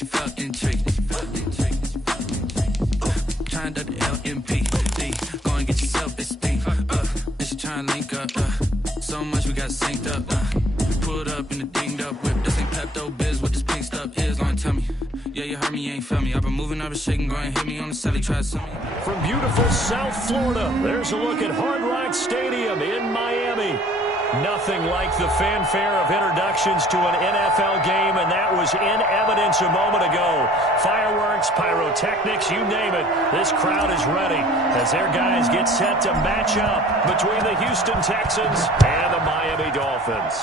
she felt intrigued. Trying to the LMP. Go and get yourself esteem. And she trying to link up. So much we got synced up. Pulled up in the dinged up whip. This ain't Pepto-Biz, what this pink stuff is. Long tell me. Yeah, you heard me, you ain't felt me. I've been moving, I've been shaking, go and hit me on the celly, try some. From beautiful South Florida, there's a look at Hard Rock Stadium in Miami. Nothing like the fanfare of introductions to an NFL game, and that was in evidence a moment ago. Fireworks, pyrotechnics, you name it. This crowd is ready as their guys get set to match up between the Houston Texans and the Miami Dolphins.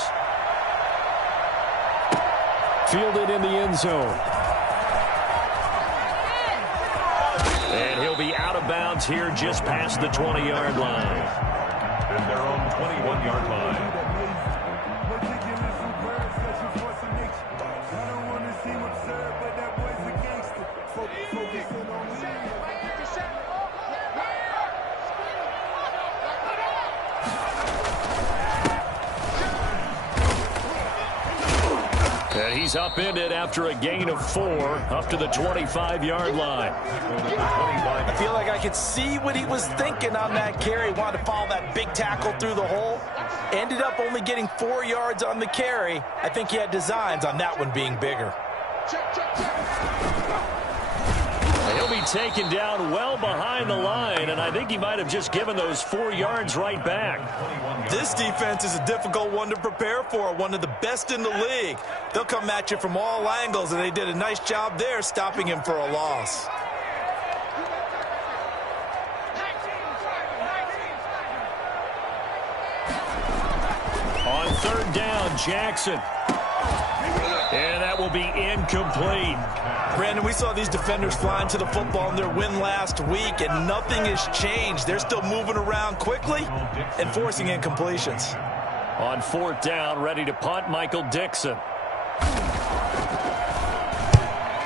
Fielded in the end zone. And he'll be out of bounds here just past the 20-yard line. In their own 21-yard line. And he's upended after a gain of 4 up to the 25-yard line. I feel like I could see what he was thinking on that carry. Wanted to follow that big tackle through the hole. Ended up only getting 4 yards on the carry. I think he had designs on that one being bigger. He'll be taken down well behind the line, and I think he might have just given those 4 yards right back. This defense is a difficult one to prepare for, one of the best in the league. They'll come at you from all angles, and they did a nice job there stopping him for a loss. On third down, Jackson. And that will be incomplete. Brandon, we saw these defenders flying to the football in their win last week, and nothing has changed. They're still moving around quickly and forcing incompletions. On fourth down, ready to punt, Michael Dixon.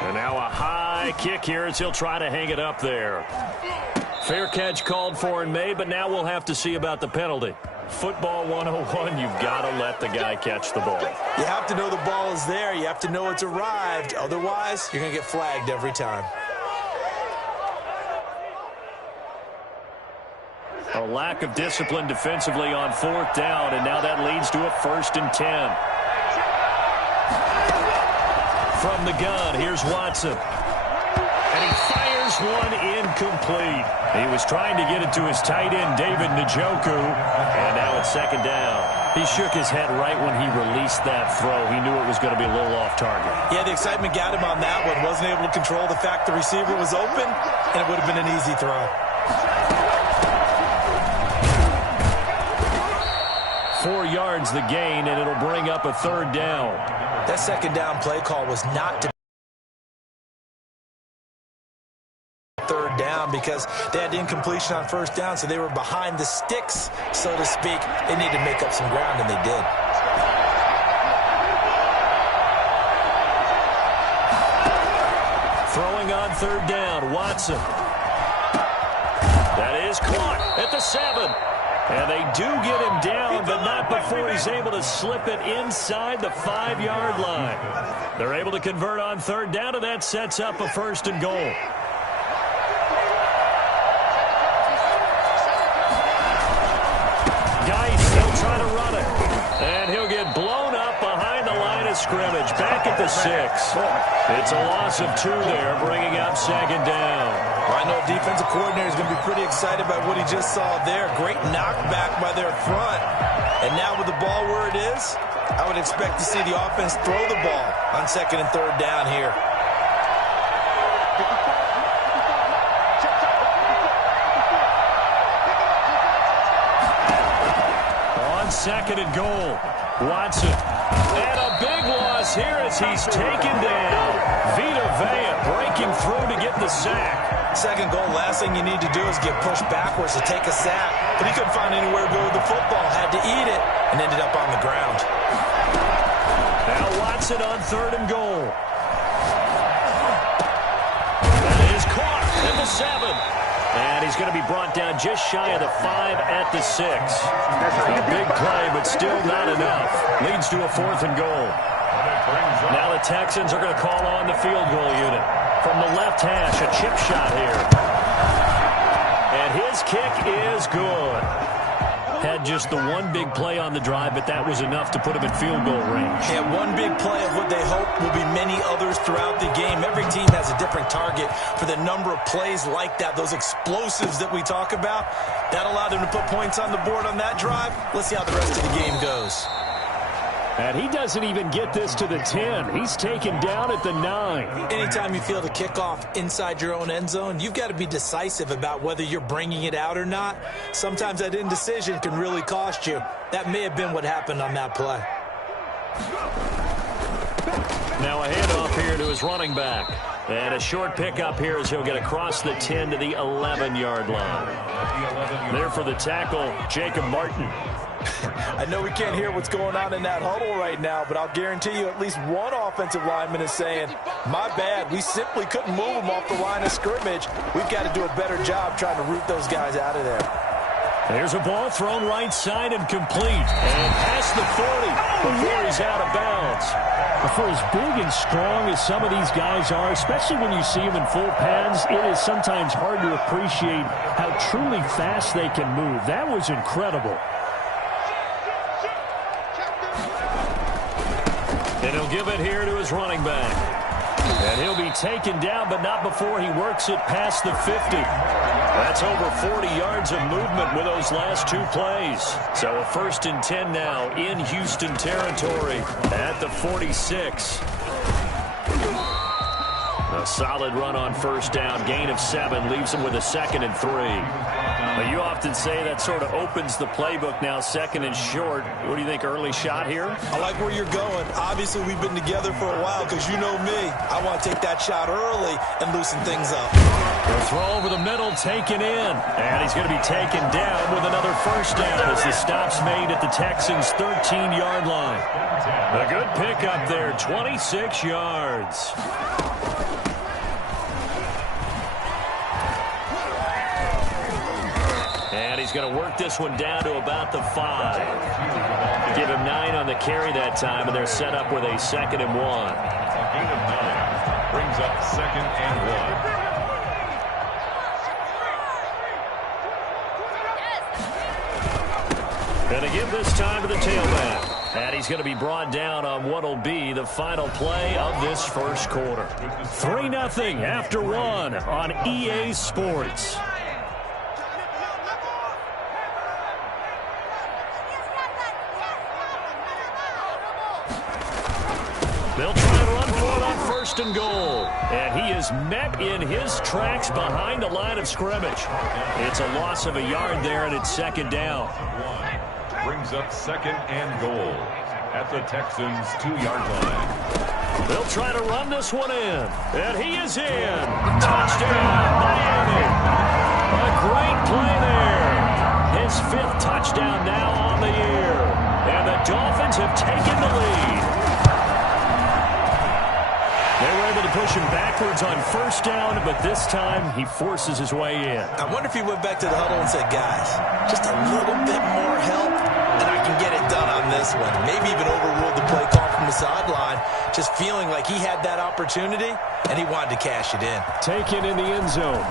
And now a high kick here as he'll try to hang it up there. Fair catch called for and made, but now we'll have to see about the penalty. Football 101, you've got to let the guy catch the ball. You have to know the ball is there. You have to know it's arrived. Otherwise, you're going to get flagged every time. A lack of discipline defensively on fourth down, and now that leads to a 1st and 10. From the gun, here's Watson. And he fires one incomplete. He was trying to get it to his tight end, David Njoku, and now it's 2nd down. He shook his head right when he released that throw. He knew it was going to be a little off target. Yeah, the excitement got him on that one. Wasn't able to control the fact the receiver was open, and it would have been an easy throw. 4 yards the gain, and it'll bring up a 3rd down. That 2nd down play call was not to 3rd down because they had incompletion on 1st down, so they were behind the sticks, so to speak. They needed to make up some ground, and they did. Throwing on 3rd down, Watson. That is caught at the 7. And they do get him down, but not before he's able to slip it inside the 5-yard line. They're able to convert on 3rd down, and that sets up a 1st and goal. Geis, he'll try to run it. And he'll get blown up behind the line of scrimmage. Back at the 6. It's a loss of 2 there, bringing up 2nd down. Well, I know a defensive coordinator is going to be pretty excited by what he just saw there. Great knockback by their front. And now with the ball where it is, I would expect to see the offense throw the ball on 2nd and 3rd down here. On 2nd and goal, Watson. And a big loss here as he's taken down. Vita Vea breaking through to get the sack. 2nd goal, last thing you need to do is get pushed backwards to take a sack. But he couldn't find anywhere to go with the football, had to eat it, and ended up on the ground. Now Watson on 3rd and goal. That is caught at the 7. And he's going to be brought down just shy of the 5 at the 6. A big play, but still not enough. Leads to a 4th and goal. Now the Texans are going to call on the field goal unit. From the left hash, a chip shot here. And his kick is good. Had just the one big play on the drive, but that was enough to put him in field goal range. Yeah, one big play of what they hope will be many others throughout the game. Every team has a different target for the number of plays like that, those explosives that we talk about. That allowed them to put points on the board on that drive. Let's see how the rest of the game goes. And he doesn't even get this to the 10. He's taken down at the 9. Anytime you feel the kickoff inside your own end zone, you've got to be decisive about whether you're bringing it out or not. Sometimes that indecision can really cost you. That may have been what happened on that play. Now a handoff here to his running back. And a short pickup here as he'll get across the 10 to the 11-yard line. There for the tackle, Jacob Martin. I know we can't hear what's going on in that huddle right now, but I'll guarantee you at least one offensive lineman is saying, my bad, we simply couldn't move them off the line of scrimmage. We've got to do a better job trying to root those guys out of there. There's a ball thrown right side and complete. And past the 40 before he's out of bounds. For as big and strong as some of these guys are, especially when you see them in full pads, it is sometimes hard to appreciate how truly fast they can move. That was incredible. And he'll give it here to his running back. And he'll be taken down, but not before he works it past the 50. That's over 40 yards of movement with those last two plays. So a 1st and 10 now in Houston territory at the 46. A solid run on first down. Gain of 7 leaves him with a 2nd and 3. Now, you often say that sort of opens the playbook now, 2nd and short. What do you think, early shot here? I like where you're going. Obviously, we've been together for a while because you know me. I want to take that shot early and loosen things up. The throw over the middle, taken in. And he's going to be taken down with another first down as the stop's made at the Texans' 13-yard line. A good pickup there, 26 yards. He's going to work this one down to about the 5. Give him 9 on the carry that time, and they're set up with a 2nd and 1. A gain of 9 brings up 2nd and 1. And to give this time to the tailback. And he's going to be brought down on what will be the final play of this first quarter. 3-0 after 1 on EA Sports. They'll try and run for it on 1st and goal. And he is met in his tracks behind the line of scrimmage. It's a loss of a yard there, and it's 2nd down. Brings up 2nd and goal at the Texans' 2-yard line. They'll try to run this one in. And he is in. Touchdown, Miami. A great play there. His 5th touchdown now on the year. And the Dolphins have taken the lead. They were able to push him backwards on 1st down, but this time he forces his way in. I wonder if he went back to the huddle and said, guys, just a little bit more help, and I can get it done on this one. Maybe even overruled the play call from the sideline, just feeling like he had that opportunity, and he wanted to cash it in. Taken in the end zone.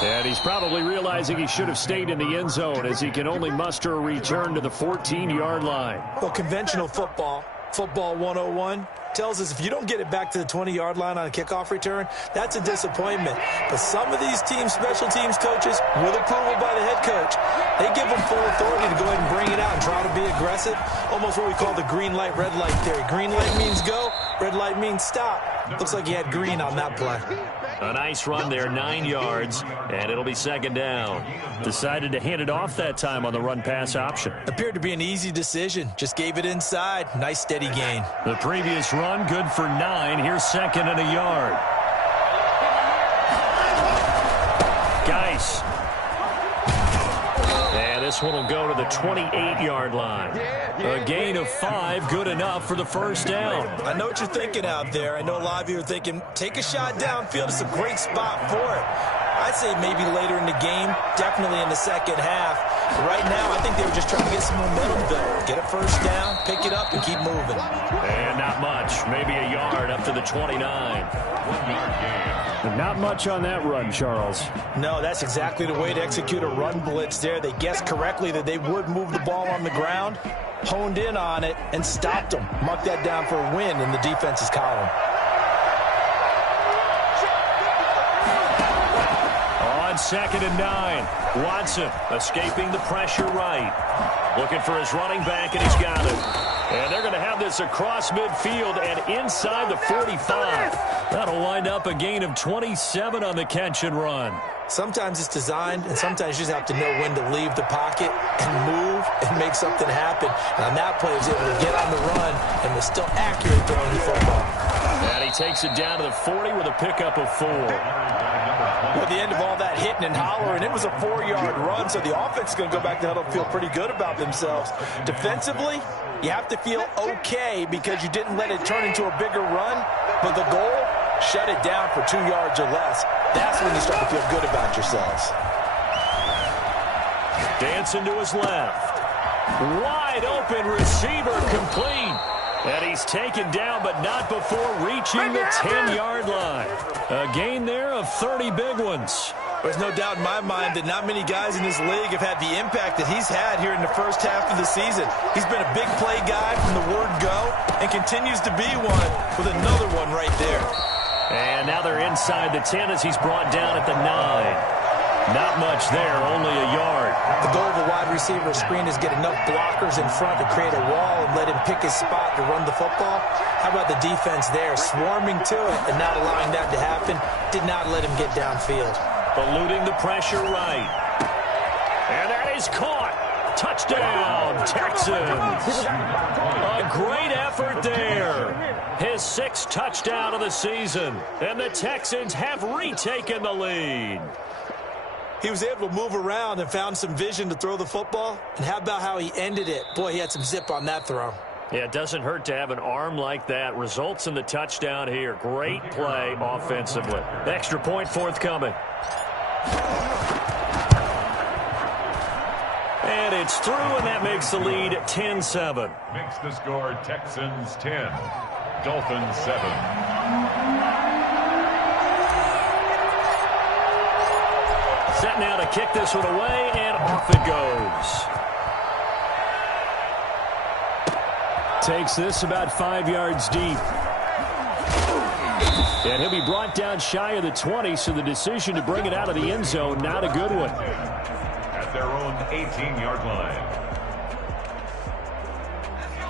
And he's probably realizing he should have stayed in the end zone as he can only muster a return to the 14-yard line. Well, conventional football 101, tells us if you don't get it back to the 20-yard line on a kickoff return, that's a disappointment. But some of these teams, special teams coaches, with approval by the head coach, they give them full authority to go ahead and bring it out and try to be aggressive. Almost what we call the green light, red light theory. Green light means go, red light means stop. Looks like he had green on that play. A nice run there, 9 yards, and it'll be 2nd down. Decided to hand it off that time on the run-pass option. Appeared to be an easy decision. Just gave it inside. Nice, steady gain. The previous run, good for 9. Here's 2nd and a yard. Geis. And this one will go to the 28-yard line. A gain of 5, good enough for the 1st down. I know what you're thinking out there. I know a lot of you are thinking, take a shot downfield. It's a great spot for it. I'd say maybe later in the game, definitely in the second half. Right now, I think they were just trying to get some momentum built. Get a first down, pick it up, and keep moving. And not much. Maybe a yard up to the 29. 1 yard gain. Not much on that run, Charles. No, that's exactly the way to execute a run blitz there. They guessed correctly that they would move the ball on the ground, honed in on it, and stopped them. Mark that down for a win in the defense's column. On 2nd and 9, Watson escaping the pressure right. Looking for his running back, and he's got it. And they're going to have this across midfield and inside the 45. That'll wind up a gain of 27 on the catch and run. Sometimes it's designed, and sometimes you just have to know when to leave the pocket and move and make something happen. And on that play, he was able to get on the run and was still accurate throwing the football. And he takes it down to the 40 with a pickup of 4. At the end of all that hitting and hollering, it was a 4-yard run, so the offense is going to go back to huddle and feel pretty good about themselves. Defensively, you have to feel okay because you didn't let it turn into a bigger run, but the goal, shut it down for 2 yards or less. That's when you start to feel good about yourselves. Dancing to his left. Wide open receiver complete. And he's taken down, but not before reaching the 10-yard line. A gain there of 30 big ones. There's no doubt in my mind that not many guys in this league have had the impact that he's had here in the first half of the season. He's been a big play guy from the word go and continues to be one with another one right there. And now they're inside the 10 as he's brought down at the 9. Not much there, only a yard. The goal of a wide receiver screen is get enough blockers in front to create a wall and let him pick his spot to run the football. How about the defense there, swarming to it and not allowing that to happen? Did not let him get downfield. Eluding the pressure right. And that is caught. Touchdown, Texans. A great effort there. His 6th touchdown of the season. And the Texans have retaken the lead. He was able to move around and found some vision to throw the football. And how about how he ended it? Boy, he had some zip on that throw. Yeah, it doesn't hurt to have an arm like that. Results in the touchdown here. Great play offensively. Extra point forthcoming. And it's through, and that makes the lead 10-7. Makes the score Texans 10, Dolphins 7. Set now to kick this one away, and off it goes. Takes this about 5 yards deep. And he'll be brought down shy of the 20, so the decision to bring it out of the end zone, not a good one. At their own 18-yard line.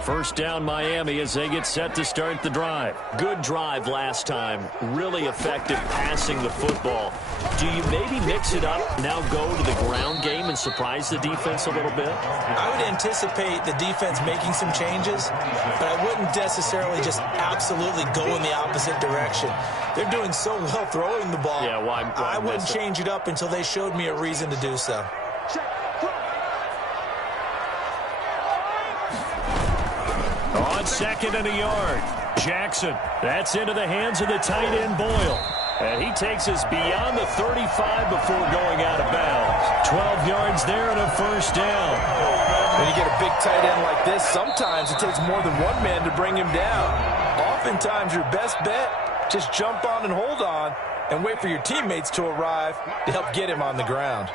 First down Miami as they get set to start the drive. Good drive last time. Really effective passing the football. Do you maybe mix it up, now go to the ground game and surprise the defense a little bit? I would anticipate the defense making some changes, but I wouldn't necessarily just absolutely go in the opposite direction. They're doing so well throwing the ball. Yeah, why I wouldn't change it up until they showed me a reason to do so. On 2nd and a yard, Jackson. That's into the hands of the tight end, Boyle. And he takes us beyond the 35 before going out of bounds. 12 yards there and a first down. When you get a big tight end like this, sometimes it takes more than one man to bring him down. Oftentimes, your best bet, just jump on and hold on and wait for your teammates to arrive to help get him on the ground.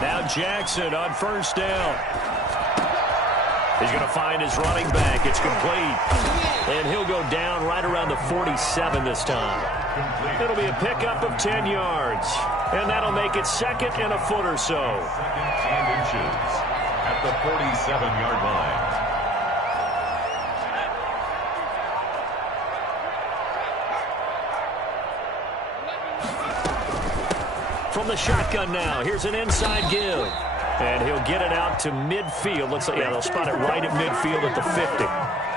Now Jackson on first down. He's going to find his running back. It's complete. And he'll go down right around the 47 this time. It'll be a pickup of 10 yards. And that'll make it 2nd and a foot or so. 2nd and inches at the 47-yard line. From the shotgun now, here's an inside give. And he'll get it out to midfield. Looks like, yeah, they'll spot it right at midfield at the 50.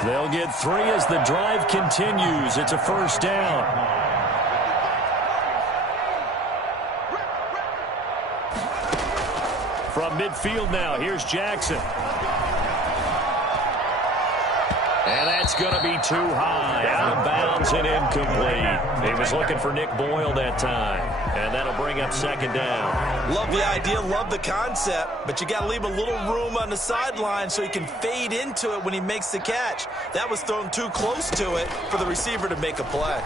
They'll get 3 as the drive continues. It's a first down. From midfield now, here's Jackson. And that's going to be too high, out of bounds and incomplete. He was looking for Nick Boyle that time, and that'll bring up second down. Love the idea, love the concept, but you got to leave a little room on the sideline so he can fade into it when he makes the catch. That was thrown too close to it for the receiver to make a play.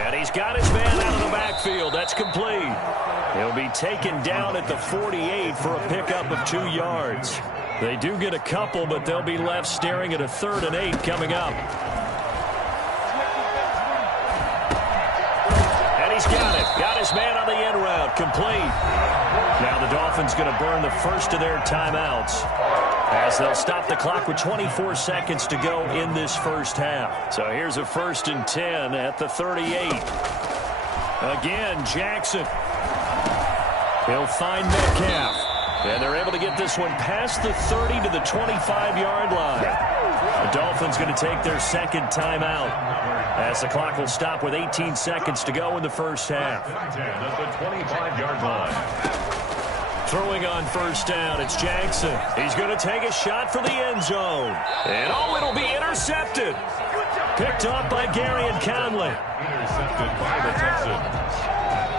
And he's got his man out of the backfield. That's complete. He'll be taken down at the 48 for a pickup of 2 yards. They do get a couple, but they'll be left staring at a 3rd and 8 coming up. And he's got it. Got his man on the end route. Complete. Now the Dolphins going to burn the first of their timeouts as they'll stop the clock with 24 seconds to go in this first half. So here's a 1st and 10 at the 38. Again, Jackson. He'll find Metcalf. And they're able to get this one past the 30 to the 25-yard line. The Dolphins going to take their second timeout as the clock will stop with 18 seconds to go in the first half. At the 25-yard line. Throwing on first down, it's Jackson. He's going to take a shot for the end zone. And it'll be intercepted. Picked up by Garyon Conley. Intercepted by the Texans.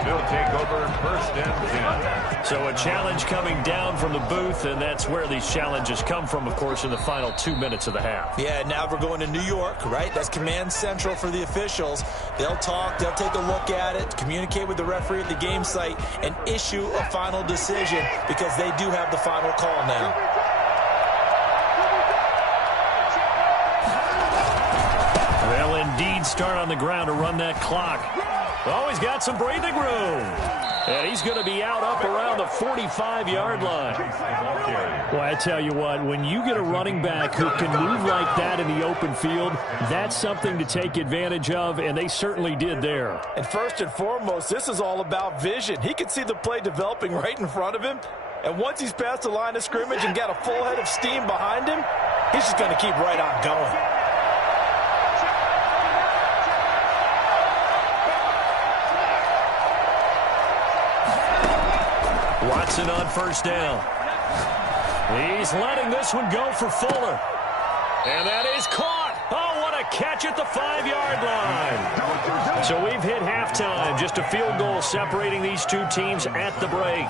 They'll take over 1st and 10. So a challenge coming down from the booth, and that's where these challenges come from, of course, in the final 2 minutes of the half. Yeah, now we're going to New York, right? That's command central for the officials. They'll talk, they'll take a look at it, communicate with the referee at the game site, and issue a final decision because they do have the final call now. They'll indeed start on the ground to run that clock. Oh, he's got some breathing room. And he's going to be out up around the 45-yard line. Well, I tell you what, when you get a running back who can move like that in the open field, that's something to take advantage of, and they certainly did there. And first and foremost, this is all about vision. He could see the play developing right in front of him. And once he's past the line of scrimmage and got a full head of steam behind him, he's just going to keep right on going. Watson on first down. He's letting this one go for Fuller. And that is caught. Oh, what a catch at the 5-yard line. So we've hit halftime. Just a field goal separating these two teams at the break.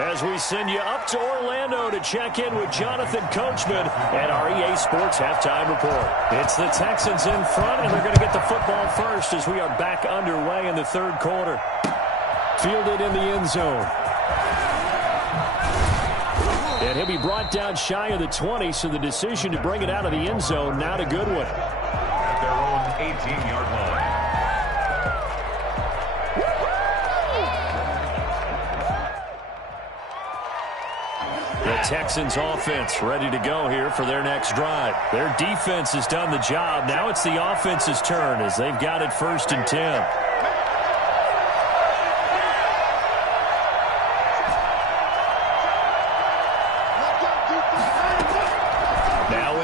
As we send you up to Orlando to check in with Jonathan Coachman at our EA Sports Halftime Report. It's the Texans in front, and they're going to get the football first as we are back underway in the 3rd quarter. Fielded in the end zone. And he'll be brought down shy of the 20, so the decision to bring it out of the end zone, not a good one. At their own 18-yard line. The Texans offense ready to go here for their next drive. Their defense has done the job. Now it's the offense's turn as they've got it 1st and 10.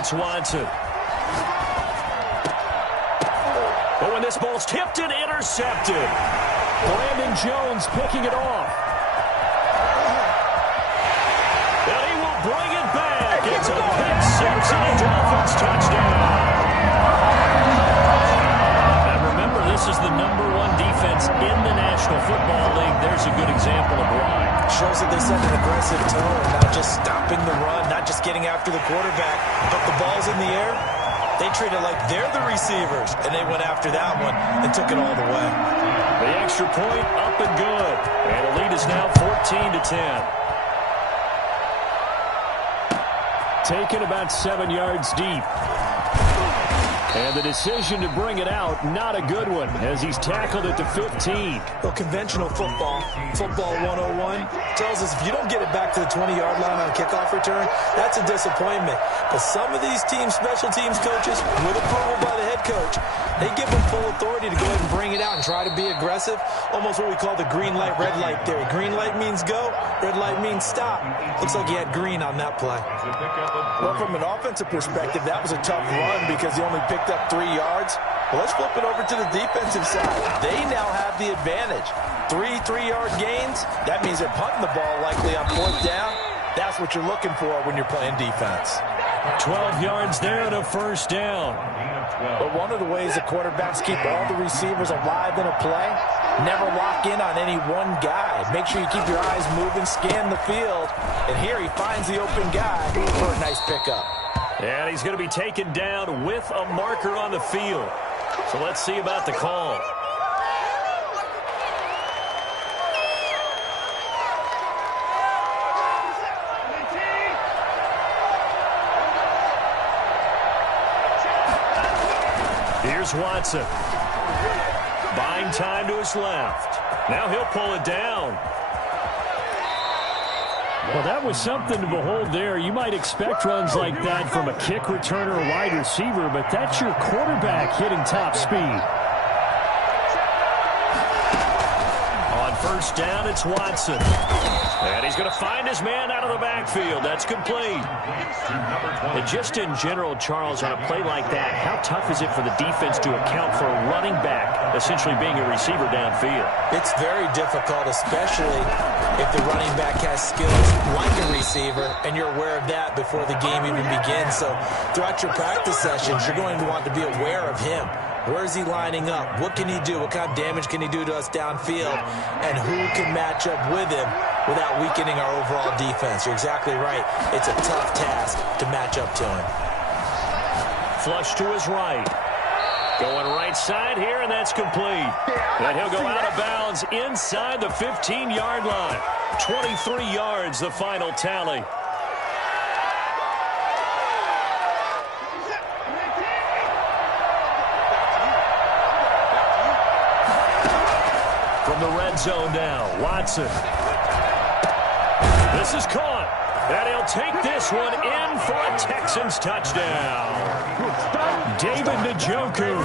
It's Watson. Oh, and this ball's tipped and intercepted. Brandon Jones picking it off. And he will bring it back. It's a pick six and a Dolphins touchdown. Now remember, this is the #1 defense in the National Football League. There's a good example of why. Shows that they set an aggressive tone, not just stopping the run, not just getting after the quarterback, but the ball's in the air. They treat it like they're the receivers, and they went after that one and took it all the way. The extra point up and good, and the lead is now 14-10. Taken about 7 yards deep. And the decision to bring it out, not a good one, as he's tackled at the 15. Well, conventional football 101, tells us if you don't get it back to the 20-yard line on a kickoff return, that's a disappointment. But some of these teams, special teams coaches, with approval by the head coach, they give them full authority to go ahead and bring it out and try to be aggressive, almost what we call the green light, red light theory. Green light means go, red light means stop. Looks like he had green on that play. Well, from an offensive perspective, that was a tough run because he only picked up 3 yards. Well, let's flip it over to the defensive side. They now have the advantage. 3 3-yard gains. That means they're punting the ball likely on 4th down. That's what you're looking for when you're playing defense. 12 yards there and a first down. But one of the ways the quarterbacks keep all the receivers alive in a play, never lock in on any one guy. Make sure you keep your eyes moving, scan the field. And here he finds the open guy for a nice pickup. And he's going to be taken down with a marker on the field. So let's see about the call. Here's Watson. Buying time to his left. Now he'll pull it down. Well, that was something to behold there. You might expect runs like that from a kick returner or wide receiver, but that's your quarterback hitting top speed. On first down, it's Watson. And he's going to find his man out of the backfield. That's complete. And just in general, Charles, on a play like that, how tough is it for the defense to account for a running back essentially being a receiver downfield? It's very difficult, especially if the running back has skills like a receiver, and you're aware of that before the game even begins. So throughout your practice sessions, you're going to want to be aware of him. Where is he lining up? What can he do? What kind of damage can he do to us downfield? And who can match up with him without weakening our overall defense? You're exactly right. It's a tough task to match up to him. Flush to his right. Going right side here, and that's complete. And he'll go out of bounds inside the 15-yard line. 23 yards, the final tally. From the red zone now, Watson. This is caught. And he'll take this one in for a Texans touchdown. David Njoku,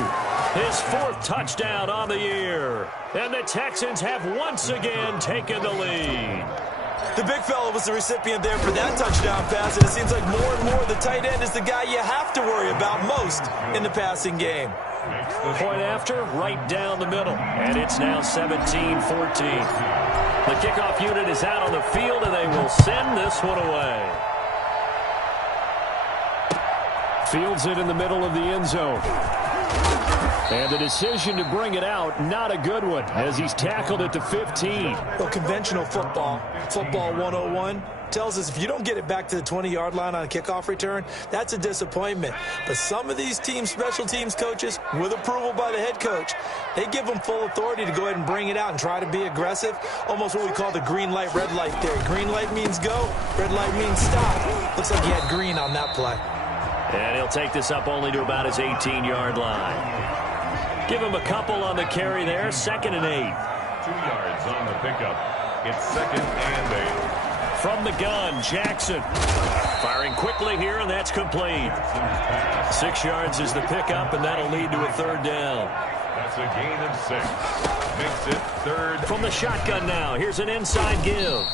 his fourth touchdown on the year. And the Texans have once again taken the lead. The big fella was the recipient there for that touchdown pass, and it seems like more and more the tight end is the guy you have to worry about most in the passing game. Point after, right down the middle. And it's now 17-14. The kickoff unit is out on the field, and they will send this one away. Fields it in the middle of the end zone. And the decision to bring it out, not a good one, as he's tackled at the 15. Well, conventional football 101, tells us if you don't get it back to the 20-yard line on a kickoff return, that's a disappointment. But some of these teams, special teams coaches, with approval by the head coach, they give them full authority to go ahead and bring it out and try to be aggressive, almost what we call the green light, red light theory. Green light means go, red light means stop. Looks like he had green on that play. And he'll take this up only to about his 18-yard line. Give him a couple on the carry there, 2nd and 8. 2 yards on the pickup. It's 2nd and 8. From the gun, Jackson. Firing quickly here, and that's complete. 6 yards is the pickup, and that'll lead to a 3rd down. That's a gain of 6. Makes it 3rd. From the shotgun now, here's an inside give.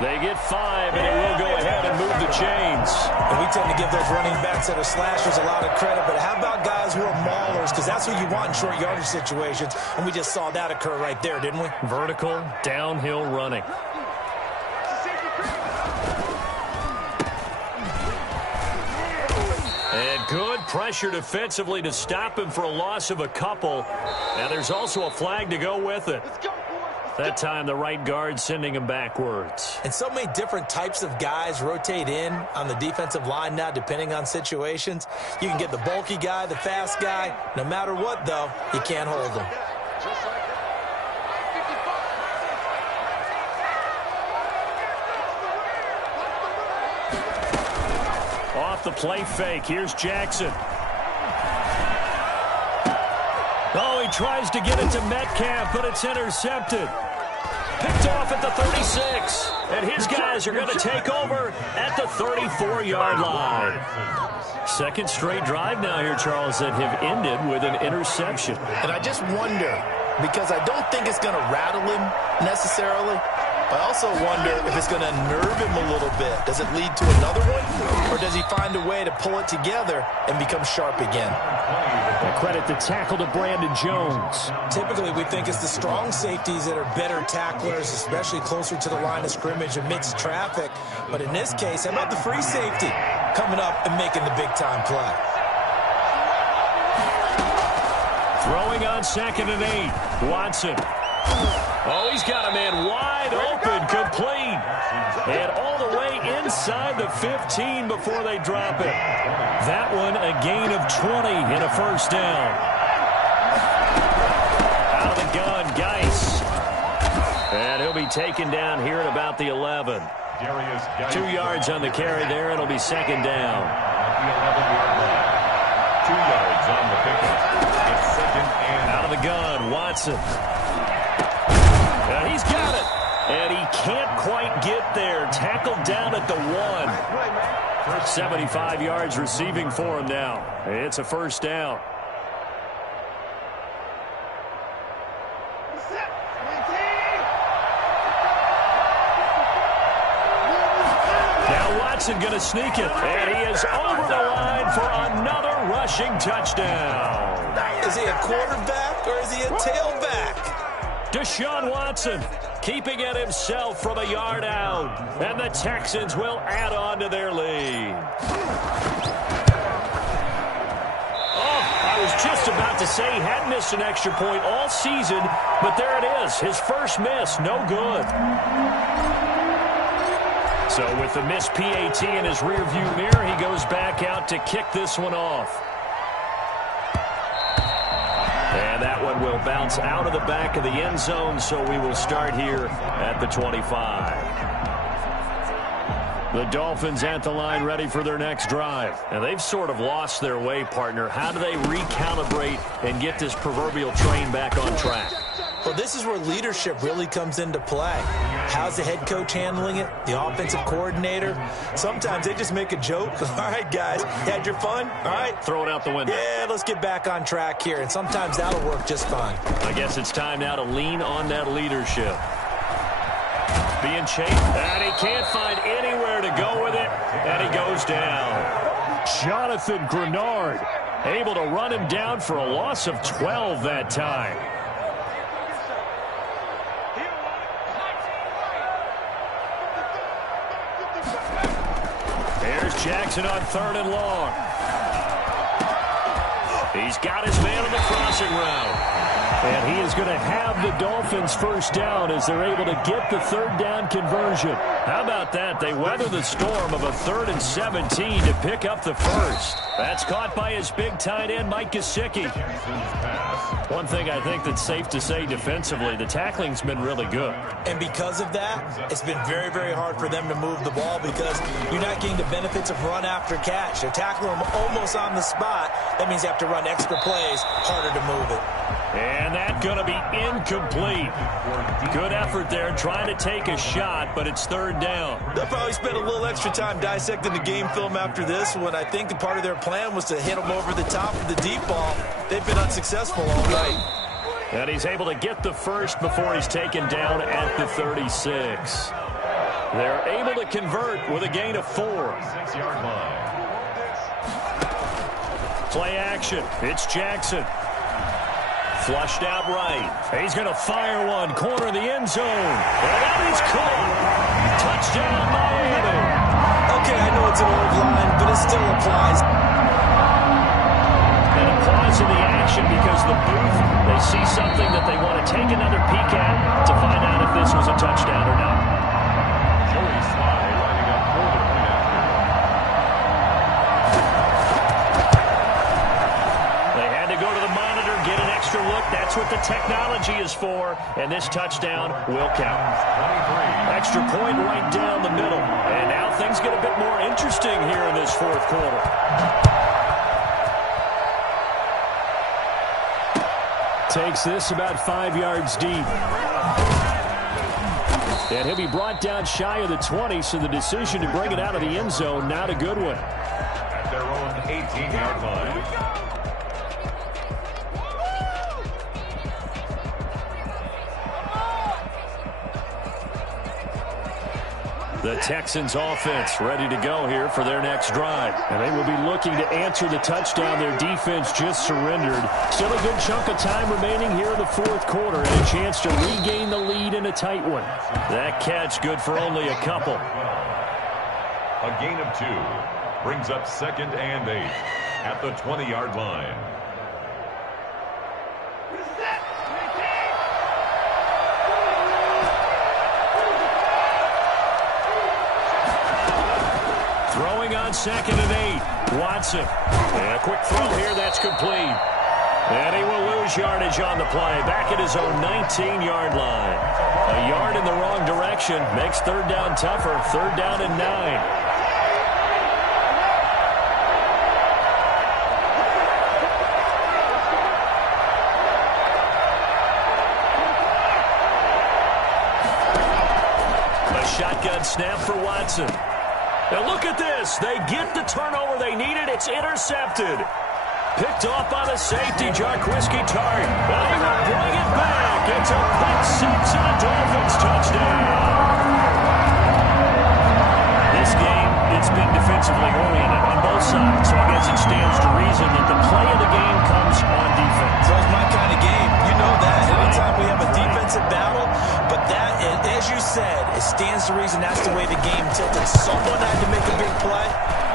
They get 5, and it will go ahead and move the chains. And we tend to give those running backs that are slashers a lot of credit, but how about guys who are maulers? Because that's what you want in short yardage situations, and we just saw that occur right there, didn't we? Vertical, downhill running. And good pressure defensively to stop him for a loss of a couple. And there's also a flag to go with it. That time, the right guard sending him backwards. And so many different types of guys rotate in on the defensive line now, depending on situations. You can get the bulky guy, the fast guy. No matter what, though, you can't hold them. Off the play fake, here's Jackson. Oh, he tries to get it to Metcalf, but it's intercepted. Picked off at the 36. And his guys are going to take over at the 34-yard line. 2nd straight drive now here, Charles, that have ended with an interception. And I just wonder, because I don't think it's going to rattle him necessarily, I also wonder if it's going to nerve him a little bit. Does it lead to another one? Or does he find a way to pull it together and become sharp again? A credit the tackle to Brandon Jones. Typically, we think it's the strong safeties that are better tacklers, especially closer to the line of scrimmage amidst traffic. But in this case, how about the free safety coming up and making the big-time play? Throwing on 2nd and 8. Watson. Oh, he's got a man wide open, complete. And all the way inside the 15 before they drop it. That one a gain of 20 and a first down. Out of the gun, Geis. And he'll be taken down here at about the 11. 2 yards on the carry there. It'll be 2nd down. At the 11-yard line. 2 yards on the pickup. It's 2nd and out of the gun, Watson. And he's got it. And he can't quite get there. Tackled down at the 1. 75 yards receiving for him now. It's a first down. Now Watson going to sneak it. And he is over the line for another rushing touchdown. Is he a quarterback or is he a tailback? Deshaun Watson keeping it himself from a yard out. And the Texans will add on to their lead. Oh, I was just about to say he hadn't missed an extra point all season, but there it is. His first miss, no good. So with the missed PAT in his rearview mirror, he goes back out to kick this one off. And that one will bounce out of the back of the end zone, so we will start here at the 25. The Dolphins at the line ready for their next drive. And they've sort of lost their way, partner. How do they recalibrate and get this proverbial train back on track? Well, this is where leadership really comes into play. How's the head coach handling it? The offensive coordinator? Sometimes they just make a joke. All right, guys, you had your fun? All right. Throw it out the window. Yeah, let's get back on track here. And sometimes that'll work just fine. I guess it's time now to lean on that leadership. Being chased, and he can't find anywhere to go with it, and he goes down. Jonathan Grenard able to run him down for a loss of 12 that time. Here's Jackson on 3rd and long. He's got his man on the crossing route. And he is going to have the Dolphins first down as they're able to get the 3rd down conversion. How about that? They weather the storm of a 3rd and 17 to pick up the first. That's caught by his big tight end, Mike Gesicki. One thing I think that's safe to say defensively, the tackling's been really good. And because of that, it's been very, very hard for them to move the ball because you're not getting the benefits of run after catch. They're tackling them almost on the spot. That means you have to run extra plays, harder to move it. And that's going to be incomplete. Good effort there trying to take a shot, but it's 3rd down. They'll probably spend a little extra time dissecting the game film after this one. I think part of their plan was to hit them over the top of the deep ball. They've been unsuccessful all night. And he's able to get the first before he's taken down at the 36. They're able to convert with a gain of 4. 6-yard line. Play action. It's Jackson. Flushed out right. He's going to fire one. Corner of the end zone. And that is caught. Touchdown, Miami. Okay, I know it's an old line, but it still applies. And a pause in the action because the booth, they see something that they want to take another peek at to find out if this was a touchdown or not. Joey Sly lining up for the point after. They had to go to the monitor, get an extra look. That's what the technology is for. And this touchdown will count. 23. Extra point right down the middle. And now things get a bit more interesting here in this 4th quarter. Takes this about 5 yards deep. And he'll be brought down shy of the 20, so the decision to bring it out of the end zone, not a good one. At their own 18-yard line. The Texans offense ready to go here for their next drive. And they will be looking to answer the touchdown their defense just surrendered. Still a good chunk of time remaining here in the fourth quarter and a chance to regain the lead in a tight one. That catch good for only a couple. A gain of 2 brings up 2nd and 8 at the 20-yard line. Throwing on 2nd and 8. Watson. And a quick throw here. That's complete. And he will lose yardage on the play. Back at his own 19-yard line. A yard in the wrong direction makes third down tougher. Third down and 9. Shotgun snap for Watson. And look at this. They get the turnover they needed. It's intercepted. Picked off by the safety, Jarquiski Tartt. But he will bring it back. It's a pick six and a Dolphins touchdown. This game, it's been defensively oriented on both sides. So I guess it stands to reason that the play of the game comes on defense. So it's my kind of game. You know that. Anytime we have a defensive battle, but that, as you said, it stands to reason that's the way the game tilted. Someone had to make a big play,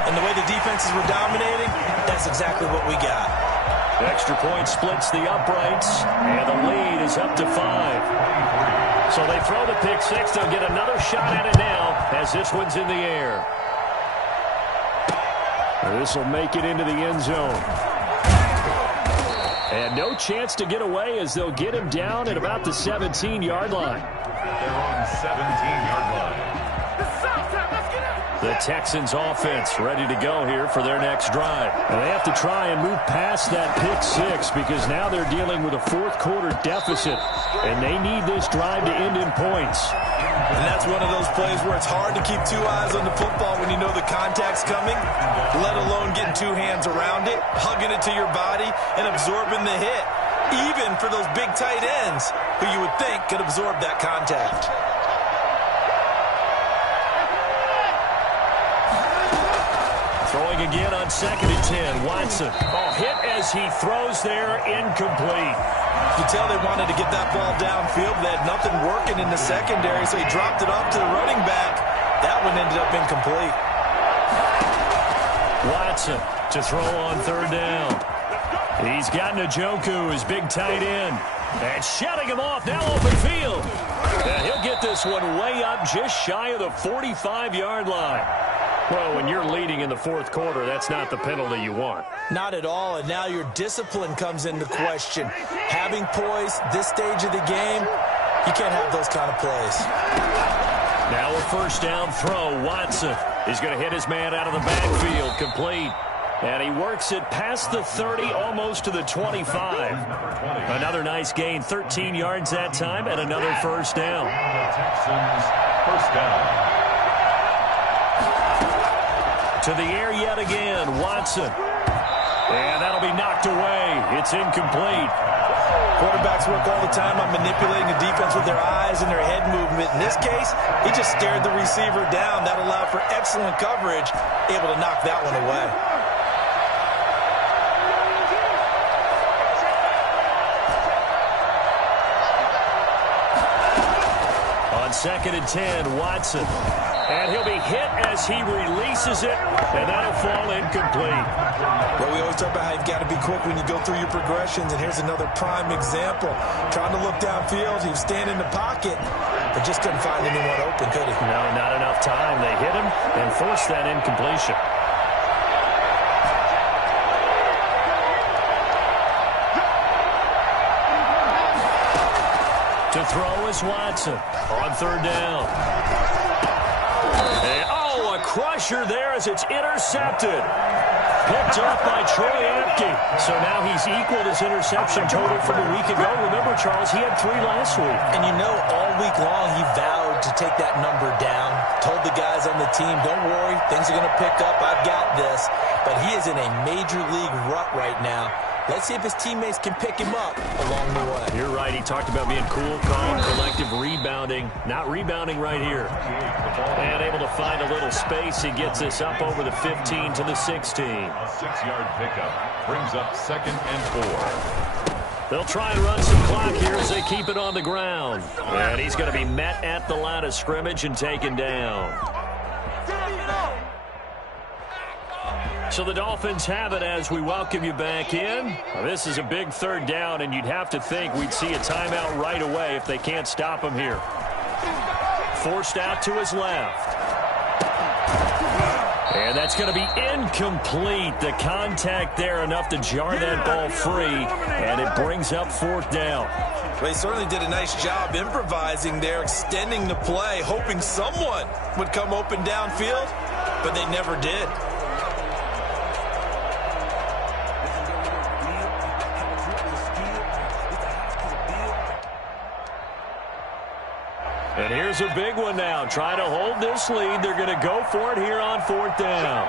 and the way the defenses were dominating, that's exactly what we got. The extra point splits the uprights, and the lead is up to 5. So they throw the pick six. They'll get another shot at it now as this one's in the air. This will make it into the end zone. And no chance to get away as they'll get him down at about the 17-yard line. They're on 17-yard line. The Texans offense ready to go here for their next drive. And they have to try and move past that pick six because now they're dealing with a fourth quarter deficit. And they need this drive to end in points. And that's one of those plays where it's hard to keep 2 eyes on the football when you know the contact's coming, let alone getting 2 hands around it, hugging it to your body, and absorbing the hit. Even for those big tight ends who you would think could absorb that contact. Throwing again on 2nd and 10. Watson. Oh, hit as he throws there, incomplete. You can tell they wanted to get that ball downfield. They had nothing working in the secondary, so he dropped it off to the running back. That one ended up incomplete. Watson to throw on 3rd down. He's got Njoku, his big tight end. And shutting him off, now open field. And he'll get this one way up just shy of the 45-yard line. Well, when you're leading in the fourth quarter, that's not the penalty you want. Not at all, and now your discipline comes into question. Having poise this stage of the game, you can't have those kind of plays. Now a first down throw. Watson is going to hit his man out of the backfield, complete. And he works it past the 30, almost to the 25. Another nice gain, 13 yards that time, and another first down. Texans first down. To the air yet again, Watson. And that'll be knocked away. It's incomplete. Quarterbacks work all the time on manipulating the defense with their eyes and their head movement. In this case, he just stared the receiver down. That allowed for excellent coverage, able to knock that one away. On 2nd and 10, Watson. And he'll be hit as he releases it, and that'll fall incomplete. Well, we always talk about how you've got to be quick when you go through your progressions, and here's another prime example. Trying to look downfield, he was standing in the pocket, but just couldn't find anyone open, could he? No, not enough time. They hit him and forced that incompletion. To throw is Watson on 3rd down. And, a crusher there as it's intercepted. Picked up by Troy Apke. So now he's equaled his interception total from a week ago. Remember, Charles, he had 3 last week. And you know, all week long he vowed to take that number down. Told the guys on the team, don't worry, things are going to pick up. I've got this. But he is in a major league rut right now. Let's see if his teammates can pick him up along the way. You're right. He talked about being cool, calm, collective, rebounding. Not rebounding right here. And able to find a little space. He gets this up over the 15 to the 16. A 6-yard pickup brings up 2nd and 4. They'll try and run some clock here as they keep it on the ground. And he's going to be met at the line of scrimmage and taken down. So the Dolphins have it as we welcome you back in. This is a big 3rd down, and you'd have to think we'd see a timeout right away if they can't stop him here. Forced out to his left. And that's going to be incomplete. The contact there enough to jar that ball free, and it brings up 4th down. Well, they certainly did a nice job improvising there, extending the play, hoping someone would come open downfield, but they never did. And here's a big one now. Trying to hold this lead. They're going to go for it here on 4th down.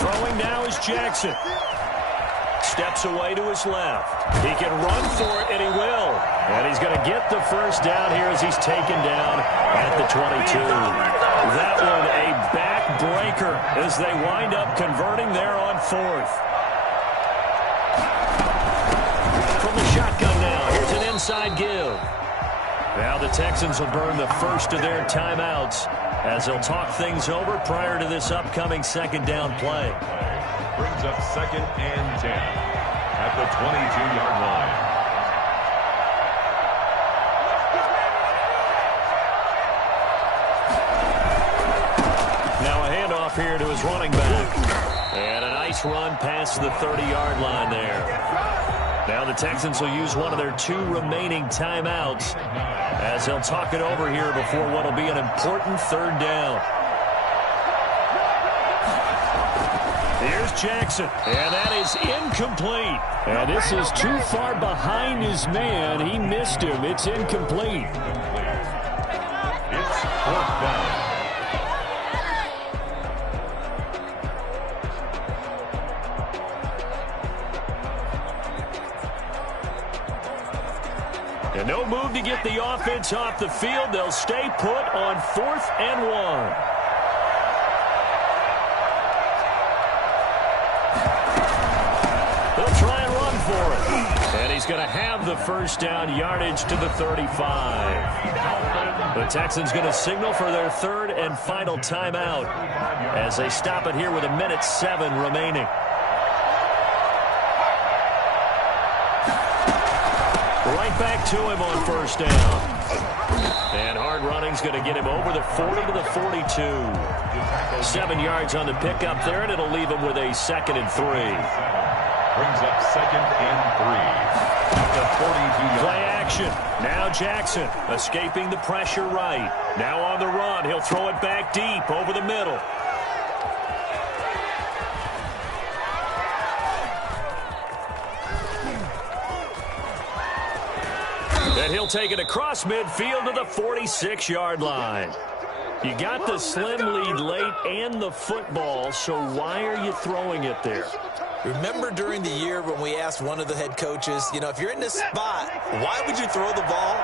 Throwing now is Jackson. Steps away to his left. He can run for it, and he will. And he's going to get the 1st down here as he's taken down at the 22. That one a backbreaker as they wind up converting there on 4th. From the shotgun now, here's an inside give. Now the Texans will burn the first of their timeouts as they'll talk things over prior to this upcoming 2nd down play. Brings up 2nd and 10 at the 22-yard line. Now a handoff here to his running back. And a nice run past the 30-yard line there. Now the Texans will use one of their 2 remaining timeouts as they'll talk it over here before what will be an important 3rd down. Here's Jackson, and that is incomplete. And this is too far behind his man. He missed him. It's incomplete. It's 4th down. And no move to get the offense off the field. They'll stay put on 4th and 1. They'll try and run for it. And he's going to have the 1st down, yardage to the 35. The Texans going to signal for their 3rd and final timeout as they stop it here with 1:07 remaining. Right back to him on 1st down. And hard running's going to get him over the 40 to the 42. 7 yards on the pickup there, and it'll leave him with a 2nd and 3. Brings up 2nd and 3 at the 42-yard. Play action. Now Jackson escaping the pressure right. Now on the run. He'll throw it back deep over the middle. And he'll take it across midfield to the 46-yard line. You got the slim lead late and the football, so why are you throwing it there? Remember during the year when we asked one of the head coaches, if you're in this spot, why would you throw the ball?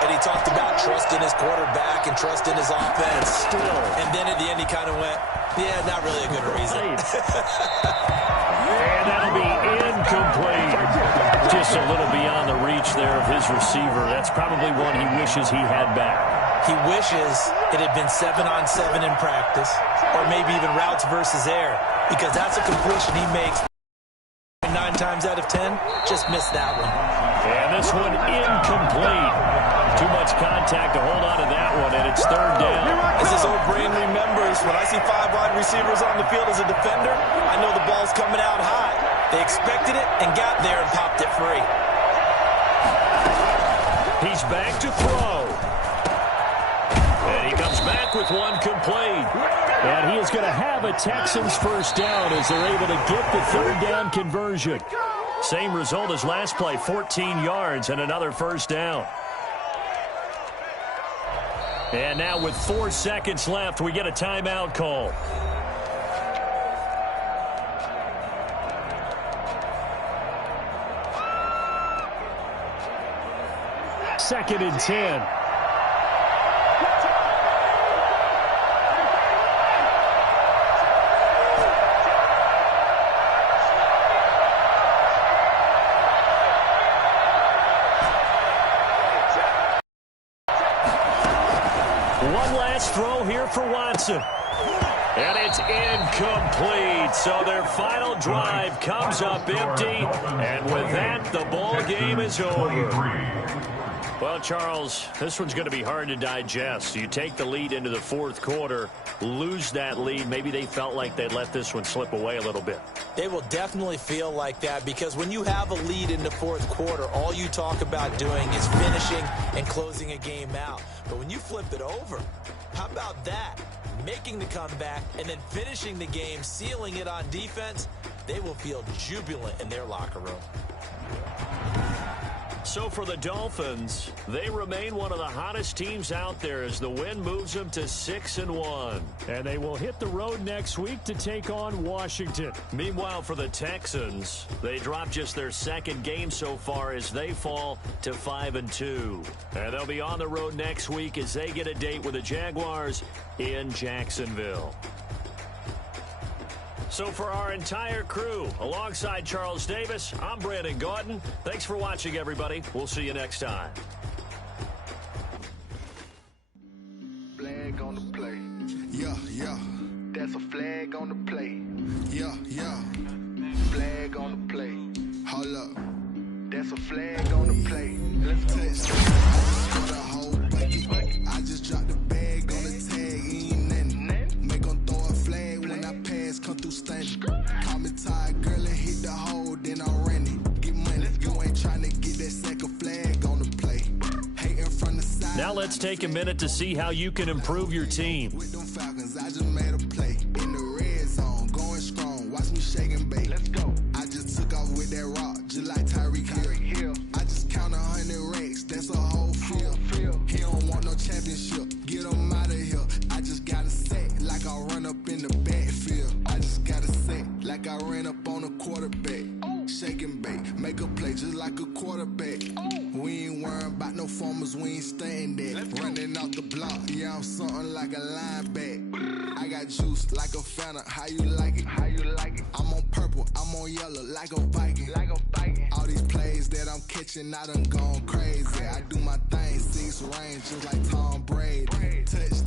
And he talked about trust in his quarterback and trust in his offense. Still. And then at the end he kind of went, yeah, not really a good reason. And that'll be incomplete. Just a little beyond the reach there of his receiver. That's probably one he wishes he had back. He wishes it had been 7-on-7 in practice, or maybe even routes versus air, because that's a completion he makes 9 times out of 10. Just missed that one. And this one incomplete. Too much contact to hold on to that one, and it's 3rd down. As his old brain remembers, when I see 5 wide receivers on the field as a defender, I know the ball's coming out high. They expected it and got there and popped it free. He's back to throw. And he comes back with one complete. And he is going to have a Texans 1st down as they're able to get the 3rd down conversion. Same result as last play, 14 yards and another first down. And now with 4 seconds left, we get a timeout call. Second and 10. One last throw here for Watson. And it's incomplete. So their final drive comes up empty. And with that, the ball game is over. Well, Charles, this one's going to be hard to digest. You take the lead into the fourth quarter, lose that lead. Maybe they felt like they let this one slip away a little bit. They will definitely feel like that because when you have a lead in the fourth quarter, all you talk about doing is finishing and closing a game out. But when you flip it over, how about that? Making the comeback and then finishing the game, sealing it on defense, they will feel jubilant in their locker room. So for the Dolphins, they remain one of the hottest teams out there as the win moves them to 6-1. And they will hit the road next week to take on Washington. Meanwhile, for the Texans, they dropped just their second game so far as they fall to 5-2. And they'll be on the road next week as they get a date with the Jaguars in Jacksonville. So for our entire crew, alongside Charles Davis, I'm Brandon Gaudin. Thanks for watching, everybody. We'll see you next time. Flag on the play. Yeah, yeah. That's a flag on the play. Yeah, yeah. Flag on the play. Hold up. That's a flag on the play. Let's go. Touchdown. I just scored a whole bucket. I just dropped the bag on the tag. Ain't nothing. Make 'em throw a flag when I pass. Come through stunning. Call me tired, girl, and hit the hole. Then I ran it. Get money. You ain't trying to get that second flag on the play. Hating from the side. Now let's take a minute to see how you can improve your team. With them Falcons, I just made a play. In the red zone, going strong. Watch me shake and bake. Let's go. I just took off with that rock, just like Tyreek Hill. I just count 100 racks, that's a whole field. He don't want no championship, get him out of here. I just gotta say, like I run up in the backfield. I just gotta say, like I ran up on a quarterback. Shake and bake, make a play just like a quarterback. We ain't worrying about no formers, we ain't staying there. Running out the block, yeah, I'm something like a linebacker. I got juice like a Fanta, how you like it? How you like it? I'm on purple, I'm on yellow like a Viking. Like a Viking. All these plays that I'm catching, I done gone crazy. I do my thing, 6 range just like Tom Brady. Touchdown.